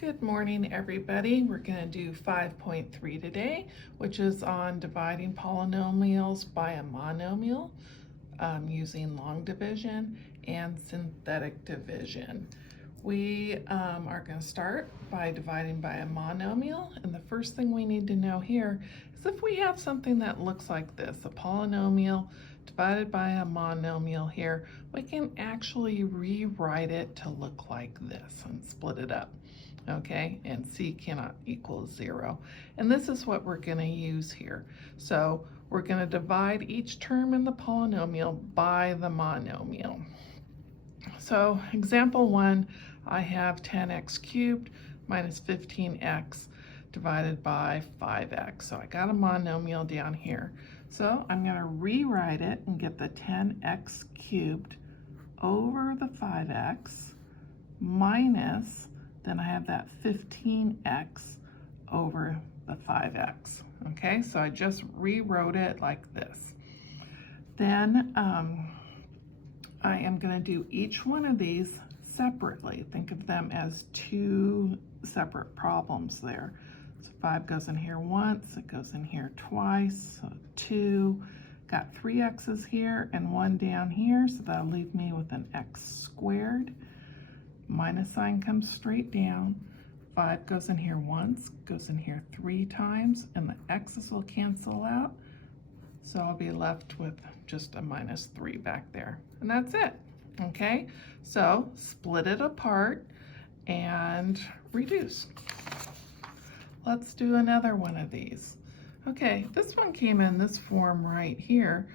Good morning, everybody. We're going to do 5.3 today, which is on dividing polynomials by a monomial using long division and synthetic division. We are going to start by dividing by a monomial, and the first thing we need to know here is if we have something that looks like this, a polynomial divided by a monomial here, we can actually rewrite it to look like this and split it up. Okay, and c cannot equal 0. And this is what we're going to use here. So we're going to divide each term in the polynomial by the monomial. So example 1, I have 10x cubed minus 15x divided by 5x. So I got a monomial down here. So I'm going to rewrite it and get the 10x cubed over the 5x minus, then I have that 15x over the 5x. Okay, so I just rewrote it like this. Then I am going to do each one of these separately. Think of them as two separate problems there. So 5 goes in here once, it goes in here twice, so 2. Got 3 x's here and 1 down here, so that'll leave me with an x squared. Minus sign comes straight down. 5 goes in here once, goes in here 3 times, and the x's will cancel out. So I'll be left with just a minus 3 back there. And that's it. Okay, so split it apart and reduce. Let's do another one of these. Okay, this one came in this form right here.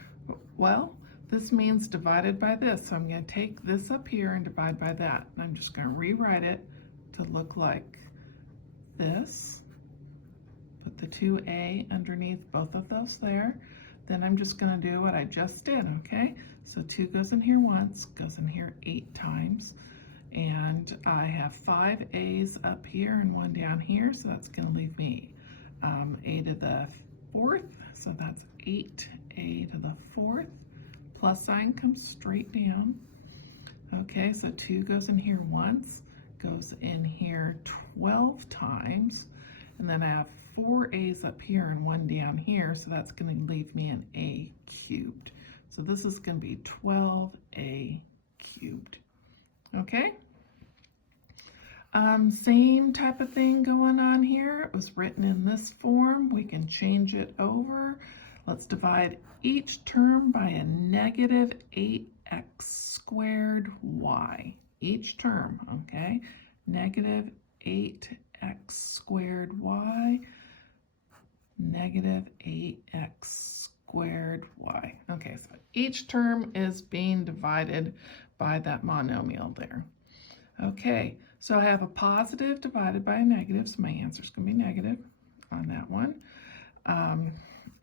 Well, this means divided by this, so I'm going to take this up here and divide by that. And I'm just going to rewrite it to look like this. Put the 2a underneath both of those there. Then I'm just going to do what I just did, okay? So 2 goes in here once, goes in here 8 times. And I have 5 a's up here and 1 down here, so that's going to leave me a to the 4th, so that's 8a to the 4th. Plus sign comes straight down. Okay, so 2 goes in here once, goes in here 12 times, and then I have 4 a's up here and 1 down here, so that's going to leave me an a cubed. So this is going to be 12a cubed. Okay? Same type of thing going on here. It was written in this form. We can change it over. Let's divide each term by a negative 8x squared y. Each term, okay? Negative 8x squared y, negative 8x squared y. Okay, so each term is being divided by that monomial there. Okay, so I have a positive divided by a negative, so my answer is going to be negative on that one.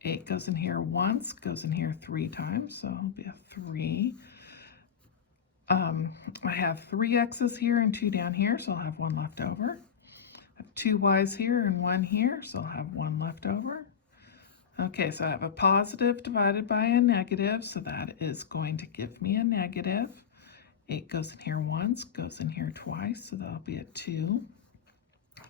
8 goes in here once, goes in here 3 times, so it'll be a 3. I have 3 x's here and 2 down here, so I'll have 1 left over. I have 2 y's here and 1 here, so I'll have 1 left over. Okay, so I have a positive divided by a negative, so that is going to give me a negative. 8 goes in here once, goes in here twice, so that'll be a 2.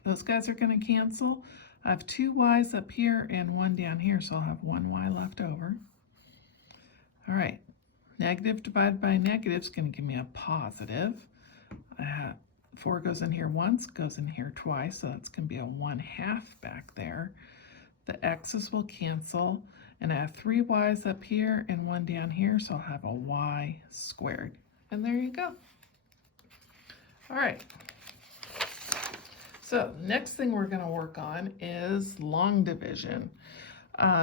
Those guys are going to cancel. I have 2 y's up here and 1 down here, so I'll have 1 y left over. All right, negative divided by negative is going to give me a positive. 4 goes in here once, goes in here twice, so that's going to be a 1/2 back there. The x's will cancel, and I have 3 y's up here and 1 down here, so I'll have a y squared. And there you go. All right. So next thing we're going to work on is long division.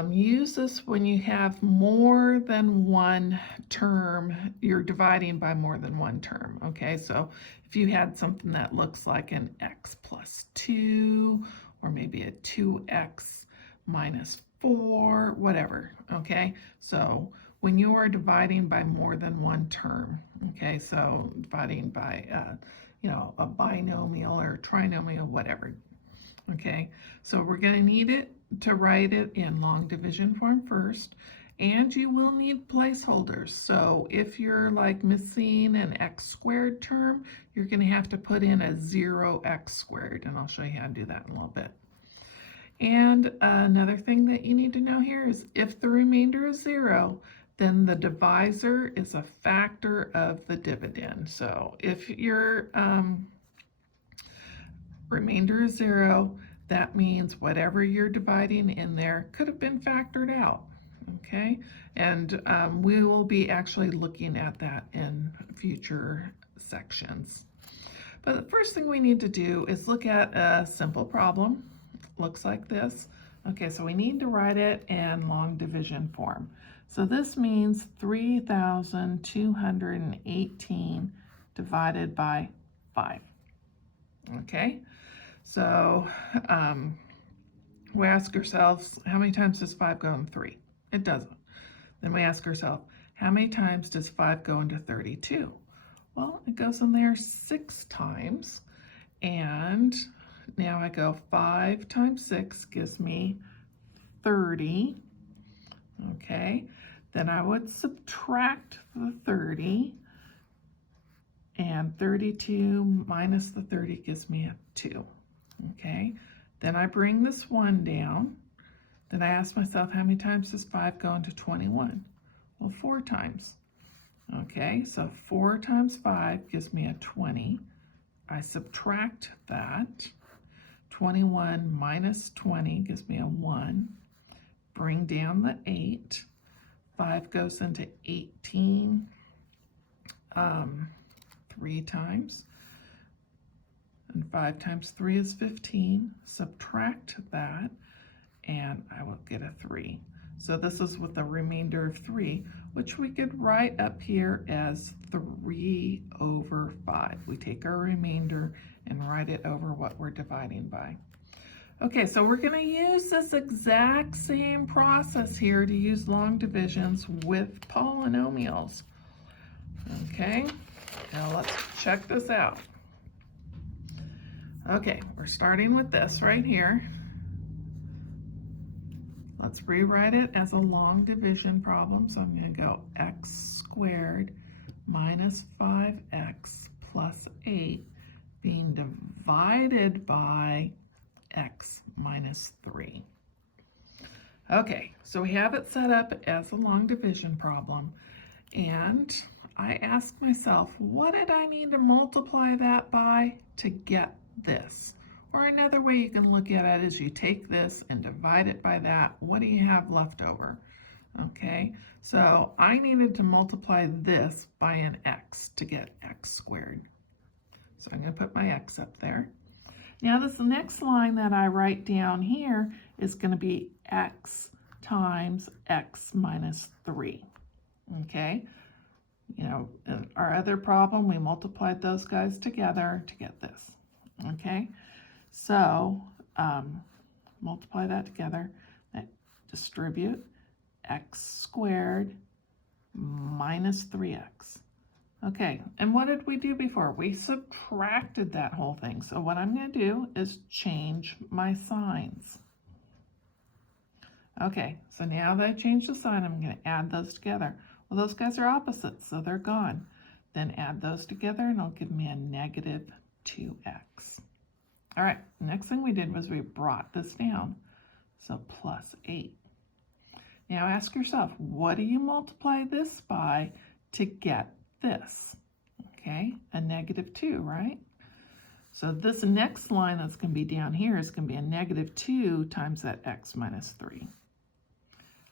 Use this when you have more than one term, you're dividing by more than one term, okay? So if you had something that looks like an x plus 2, or maybe a 2x minus 4, whatever, okay? So when you are dividing by more than one term, okay, so dividing by a binomial or trinomial, whatever. Okay, so we're going to need it to write it in long division form first, And you will need placeholders. So if you're like missing an x squared term, you're going to have to put in a 0x squared, and I'll show you how to do that in a little bit. And another thing that you need to know here is if the remainder is 0, then the divisor is a factor of the dividend. So if your remainder is 0, that means whatever you're dividing in there could have been factored out. Okay, and we will be actually looking at that in future sections. But the first thing we need to do is look at a simple problem. Looks like this. Okay, so we need to write it in long division form. So this means 3,218 divided by 5. Okay, so we ask ourselves, how many times does 5 go in 3? It doesn't. Then we ask ourselves, how many times does 5 go into 32? Well, it goes in there 6 times. And now I go 5 times 6 gives me 30. Okay, then I would subtract the 30. And 32 minus the 30 gives me a 2. Okay, then I bring this 1 down. Then I ask myself, how many times does 5 go into 21? Well, 4 times. Okay, so 4 times 5 gives me a 20. I subtract that. 21 minus 20 gives me a 1. Bring down the 8. 5 goes into 18 3 times. And 5 times 3 is 15. Subtract that, and I will get a 3. So this is with a remainder of 3, which we could write up here as 3 over 5. We take our remainder and write it over what we're dividing by. Okay, so we're going to use this exact same process here to use long divisions with polynomials. Okay, now let's check this out. Okay, we're starting with this right here. Let's rewrite it as a long division problem. So I'm going to go x squared minus 5x plus 8 being divided by x minus 3. Okay, so we have it set up as a long division problem, and I ask myself, what did I need to multiply that by to get this? Or another way you can look at it is you take this and divide it by that. What do you have left over? Okay, so I needed to multiply this by an x to get x squared. So I'm going to put my x up there. Now this next line that I write down here is going to be x times x minus 3. Okay, you know, in our other problem, we multiplied those guys together to get this. Okay, so multiply that together, distribute x squared minus 3x. Okay, and what did we do before? We subtracted that whole thing. So what I'm going to do is change my signs. Okay, so now that I've changed the sign, I'm going to add those together. Well, those guys are opposites, so they're gone. Then add those together, and it'll give me a negative 2x. All right, next thing we did was we brought this down. So plus 8. Now ask yourself, what do you multiply this by to get this? Okay, a negative 2, right? So this next line that's going to be down here is going to be a negative 2 times that x minus 3.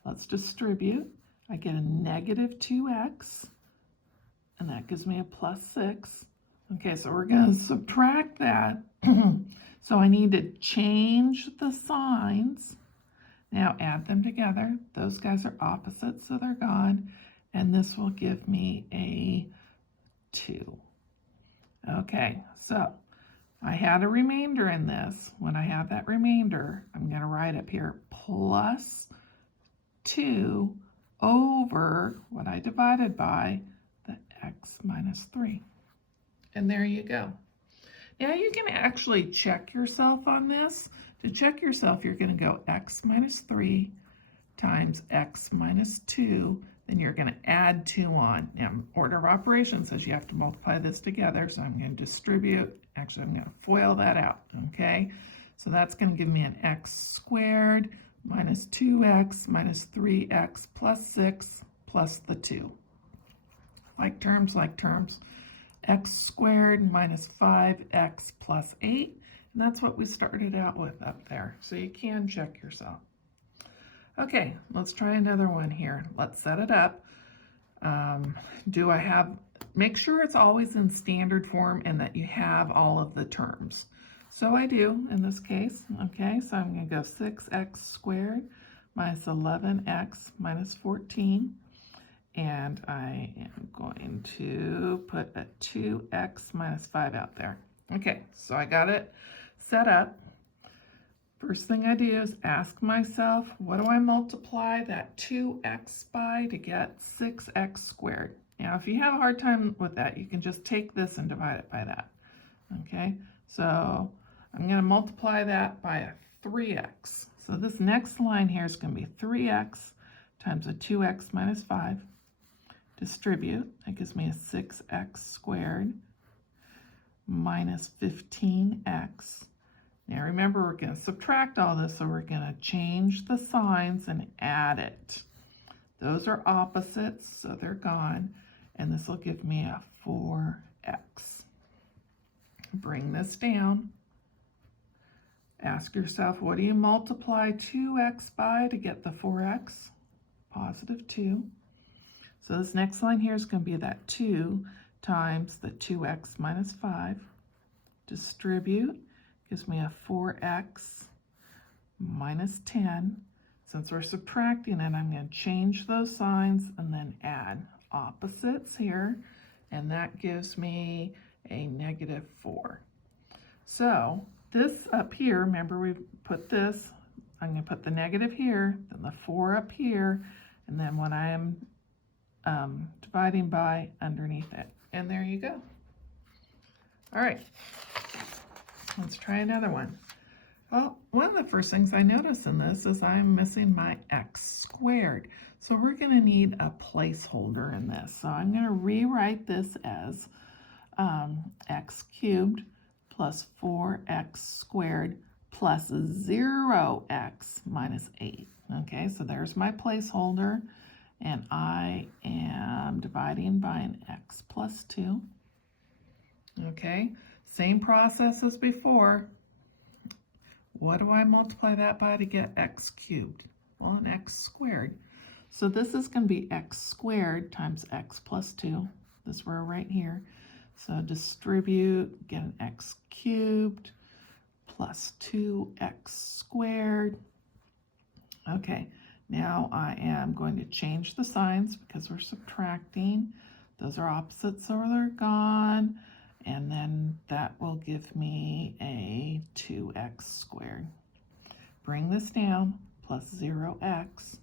Let's distribute. I get a negative 2x, and that gives me a plus 6. Okay, so we're going to subtract that. So I need to change the signs. Now add them together. Those guys are opposites, so they're gone. And this will give me a 2. Okay, so I had a remainder in this. When I have that remainder, I'm going to write up here plus 2 over what I divided by, the x minus 3. And there you go. Now you can actually check yourself on this. To check yourself, you're going to go x minus 3 times x minus 2, then you're going to add 2 on. Now, order of operations says you have to multiply this together, so I'm going to distribute. Actually, I'm going to FOIL that out, okay? So that's going to give me an x squared minus 2x minus 3x plus 6 plus the 2. Like terms, x squared minus 5x plus 8, and that's what we started out with up there. So you can check yourself. Okay, let's try another one here. Let's set it up. Make sure it's always in standard form and that you have all of the terms. So I do in this case, okay? So I'm going to go 6x squared minus 11x minus 14. And I am going to put a 2x minus 5 out there. Okay, so I got it set up. First thing I do is ask myself, what do I multiply that 2x by to get 6x squared? Now, if you have a hard time with that, you can just take this and divide it by that. Okay, so I'm going to multiply that by a 3x. So this next line here is going to be 3x times a 2x minus 5. Distribute, that gives me a 6x squared minus 15x. Now remember, we're going to subtract all this, so we're going to change the signs and add it. Those are opposites, so they're gone, and this will give me a 4x. Bring this down. Ask yourself, what do you multiply 2x by to get the 4x? Positive 2. So this next line here is going to be that 2 times the 2x minus 5. Distribute, gives me a 4x minus 10. Since we're subtracting it, I'm going to change those signs and then add opposites here, and that gives me a negative 4. So this up here, remember we put this, I'm going to put the negative here, then the 4 up here, and then when I am dividing by underneath it. And there you go. All right, let's try another one. Well, one of the first things I notice in this is I'm missing my x squared. So we're going to need a placeholder in this. So I'm going to rewrite this as x cubed plus 4x squared plus 0x minus 8. Okay, so there's my placeholder. And I am dividing by an x plus 2. Okay, same process as before. What do I multiply that by to get x cubed? Well, an x squared. So this is going to be x squared times x plus 2. This row right here. So distribute, get an x cubed plus 2x squared. Okay. Now I am going to change the signs because we're subtracting. Those are opposites, so they're gone. And then that will give me a 2x squared. Bring this down, plus 0x.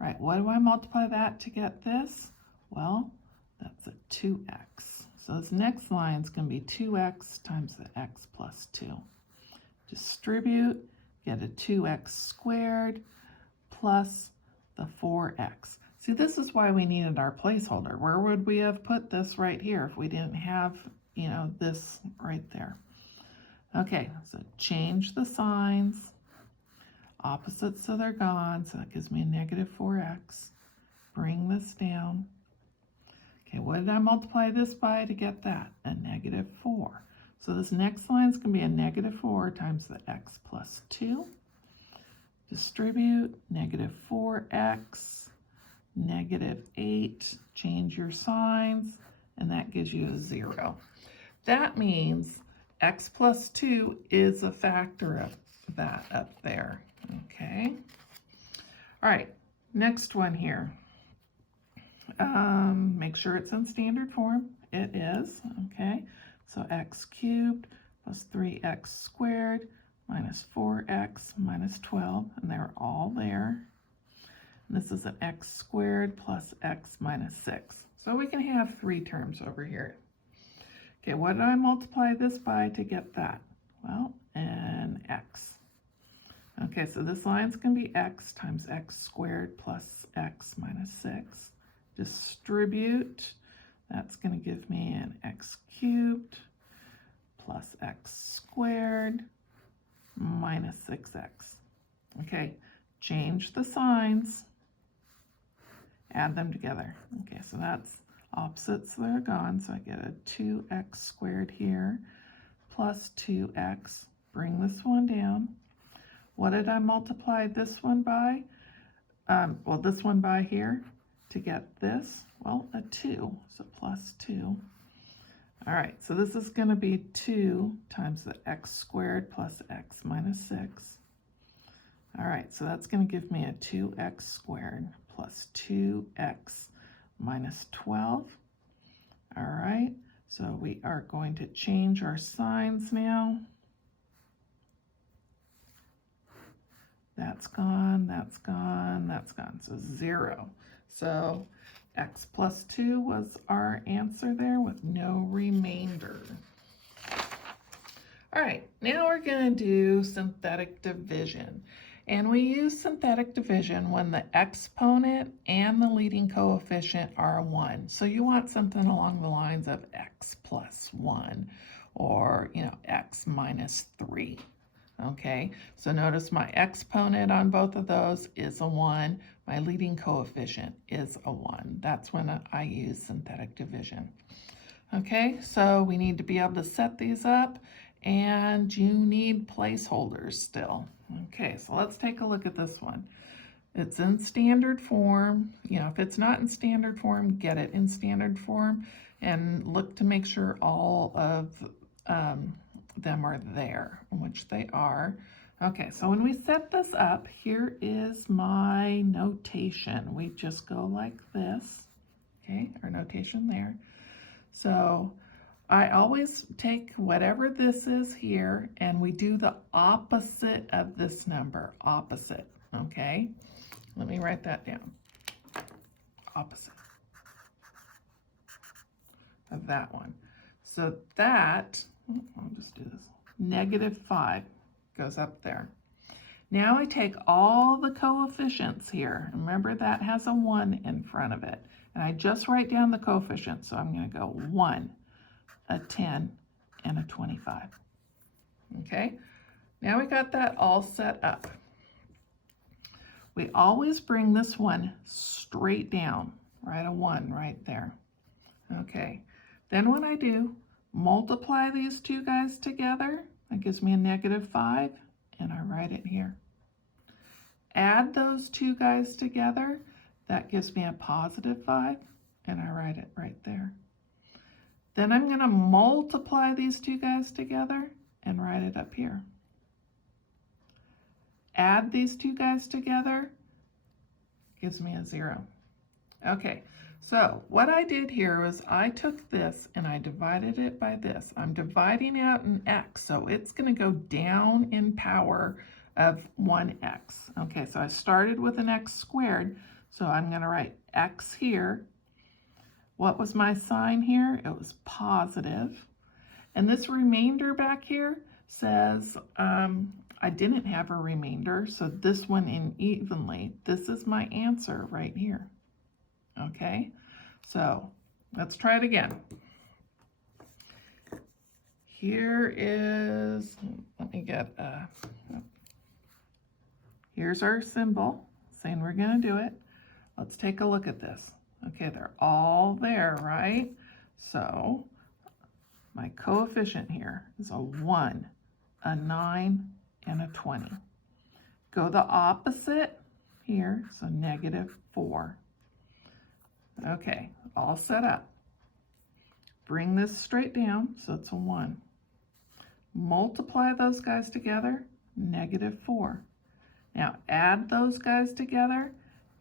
Right, what do I multiply that to get this? Well, that's a 2x. So this next line is going to be 2x times the x plus 2. Distribute, get a 2x squared plus the 4x. See, this is why we needed our placeholder. Where would we have put this right here if we didn't have, this right there? Okay, so change the signs. Opposites, so they're gone, so that gives me a negative 4x. Bring this down. Okay, what did I multiply this by to get that? A negative 4. So this next line is going to be a negative 4 times the x plus 2. Distribute, negative 4x, negative 8, change your signs, and that gives you a 0. That means x plus 2 is a factor of that up there, okay? All right, next one here. Make sure it's in standard form. It is, okay? So x cubed plus 3x squared minus 4x minus 12, and they're all there. And this is an x squared plus x minus 6. So we can have 3 terms over here. Okay, what did I multiply this by to get that? Well, an x. Okay, so this line's going to be x times x squared plus x minus 6. Distribute, that's going to give me an x cubed plus x squared minus 6x. Okay, change the signs, add them together. Okay, so that's opposites that are gone, so I get a 2x squared here plus 2x. Bring this one down. What did I multiply this one by? Well, this one by here to get this. Well, a 2, so plus 2. All right, so this is going to be 2 times the x squared plus x minus 6. All right, so that's going to give me a 2x squared plus 2x minus 12. All right, so we are going to change our signs now. That's gone, that's gone, that's gone, so 0. So x plus 2 was our answer there with no remainder. All right, now we're going to do synthetic division. And we use synthetic division when the exponent and the leading coefficient are 1. So you want something along the lines of x plus 1 or, x minus 3. Okay, so notice my exponent on both of those is a 1. My leading coefficient is a 1. That's when I use synthetic division. Okay, so we need to be able to set these up, and you need placeholders still. Okay, so let's take a look at this one. It's in standard form. If it's not in standard form, get it in standard form and look to make sure all of them are there, which they are. Okay, so when we set this up, here is my notation. We just go like this. Okay, our notation there. So I always take whatever this is here and we do the opposite of this number, opposite, okay? Let me write that down. Opposite of that one. So that, I'll just do this, -5 goes up there. Now I take all the coefficients here. Remember that has a 1 in front of it. And I just write down the coefficients. So I'm going to go 1, a 10, and a 25. Okay, now we got that all set up. We always bring this one straight down, right? A 1 right there. Okay, then what I do, multiply these two guys together. That gives me a -5, and I write it here. Add those two guys together. That gives me a +5, and I write it right there. Then I'm going to multiply these two guys together and write it up here. Add these two guys together, gives me a 0. Okay, so what I did here was I took this and I divided it by this. I'm dividing out an x, so it's going to go down in power of 1x. Okay, so I started with an x squared, so I'm going to write x here. What was my sign here? It was positive. And this remainder back here says I didn't have a remainder, so this went in evenly. This is my answer right here. Okay, so let's try it again. Here is, let me get here's our symbol saying we're going to do it. Let's take a look at this. Okay, they're all there, right? So my coefficient here is a 1, a 9, and a 20. Go the opposite here, so -4. Okay, all set up. Bring this straight down, so it's a 1. Multiply those guys together, -4. Now add those guys together,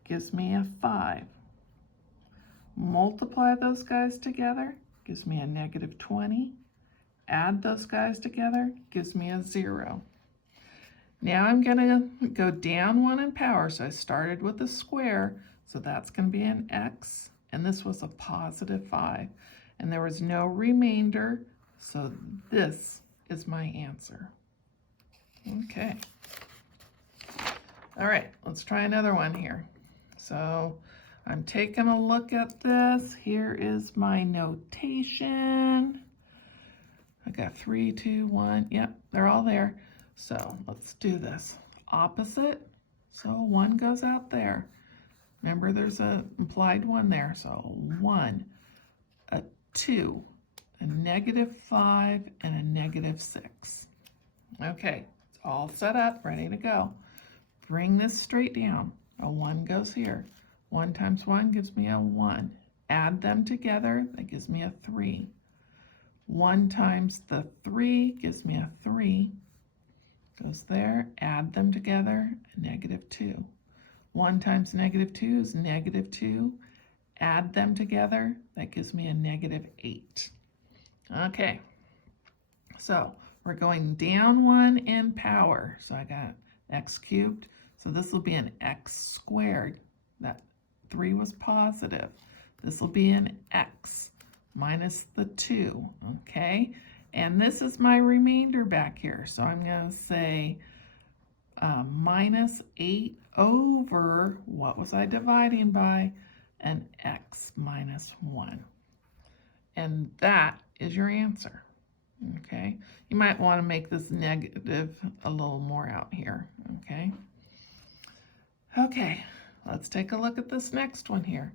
gives me a 5. Multiply those guys together, gives me a -20. Add those guys together, gives me a 0. Now I'm going to go down 1 in power, so I started with a square, so that's going to be an x, and this was a +5. And there was no remainder, so this is my answer. Okay. All right, let's try another one here. So I'm taking a look at this. Here is my notation. I got 3, 2, 1. Yep, they're all there. So let's do this. Opposite. So 1 goes out there. Remember, there's an implied 1 there. So 1, a 2, a -5, and a -6. Okay, it's all set up, ready to go. Bring this straight down. A 1 goes here. 1 times 1 gives me a 1. Add them together, that gives me a 3. 1 times the 3 gives me a 3. Goes there, add them together, a -2. 1 times -2 is -2. Add them together, that gives me a -8. Okay, so we're going down 1 in power. So I got x cubed. So this will be an x squared. That 3 was positive. This will be an x minus the 2, okay? And this is my remainder back here. So I'm going to say minus 8 over, what was I dividing by? An x minus 1. And that is your answer, okay? You might want to make this negative a little more out here, okay? Okay, let's take a look at this next one here.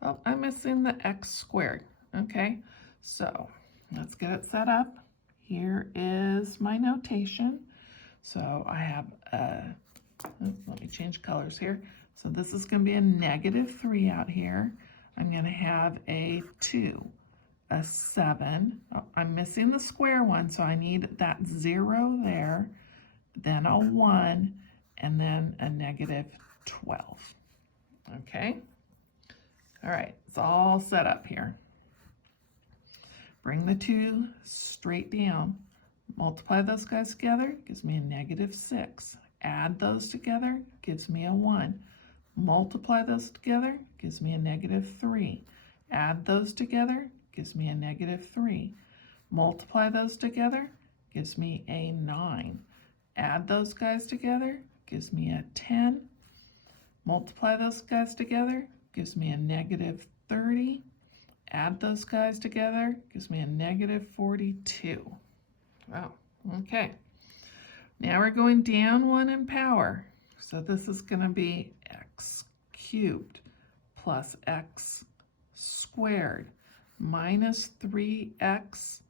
Oh, I'm missing the x squared. Okay, so let's get it set up. Here is my notation. So I have let me change colors here. So this is going to be a -3 out here. I'm going to have a 2, a 7. Oh, I'm missing the square one, so I need that 0 there, then a 1, and then a -12. Okay? All right, it's all set up here. Bring the 2 straight down. Multiply those guys together, gives me a -6. Add those together, gives me a 1. Multiply those together, gives me a -3. Add those together, gives me a -3. Multiply those together, gives me a 9. Add those guys together, gives me a 10. Multiply those guys together, gives me a -30. Add those guys together, gives me a -42. Wow, okay. Now we're going down 1 in power. So this is going to be x cubed plus x squared minus 3x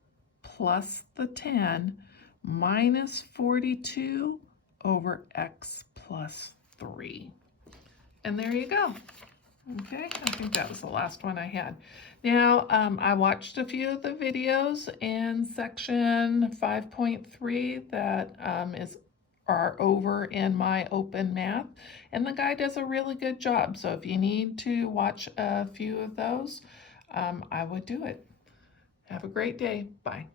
plus the 10 minus 42 over x plus 3. And there you go. Okay, I think that was the last one I had. Now, I watched a few of the videos in section 5.3 that are over in my open math, and the guy does a really good job. So if you need to watch a few of those, I would do it. Have a great day. Bye.